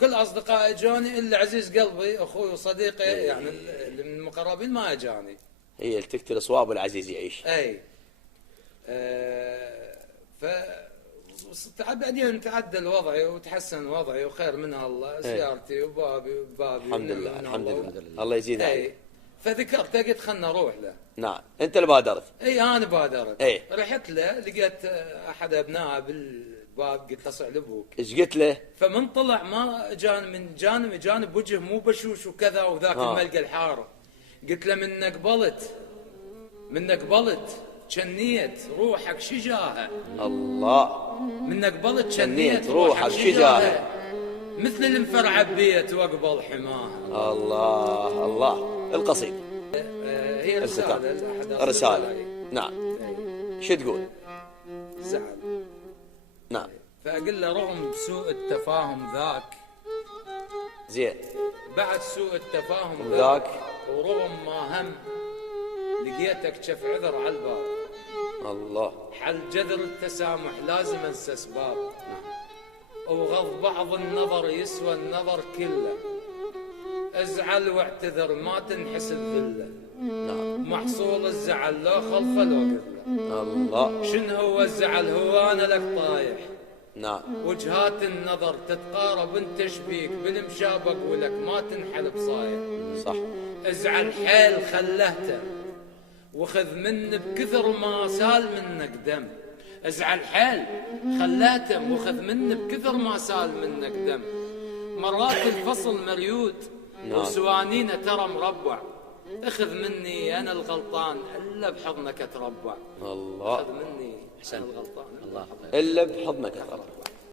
كل اصدقائي جوني الا عزيز قلبي اخوي وصديقي يعني اللي من المقربين ما اجاني. هي اللي تقتل صواب والعزيز يعيش. اي. ف بعدين تعدل وضعي وتحسن وضعي وخير منها الله، سيارتي وبابي الحمد لله الحمد لله الله يزيد عليك. فذكرت قلت خلنا نروح له. نعم انت اللي بادرت. اي انا بادرت. اي رحت له لقيت احد ابنائه بالباب، قلت له صع لابوك. ايش قلت له؟ فمن طلع ما جان من جانب وجه مو بشوش وكذا وذاك الملقى الحار. قلت له من قبلت شنيت روحك شجاها. الله. من قبلت شنيت روحك شجاها مثل المفرعة بيت واقبل حماها. الله الله. القصيدة هي رسالة. نعم. شو تقول؟ زعل. نعم. فأقول له رغم سوء التفاهم ذاك، زين، بعد سوء التفاهم ذاك ورغم ما هم لقيتك شف عذر على الباب. الله. حل جذر التسامح لازم انسى اسباب، وغض بعض النظر يسوى النظر كله. ازعل واعتذر ما تنحسب ذله. نعم. محصول الزعل لو خلفه لو قبله. الله. شن هو الزعل؟ هو انا لك طايح. نعم. وجهات النظر تتقارب انت شبيك بالمشابك ولك ما تنحل بصايح. صح. ازعل حيل خلهته وخذ منه بكثر ما سال منك دم. ازعل حيل خلاته وخذ منه بكثر ما سال منك دم. مرات الفصل مريود وسوانينه ترى مربع. اخذ مني انا الغلطان الا بحضنك اتربع. الله. اخذ مني انا الغلطان الا بحضنك اتربع.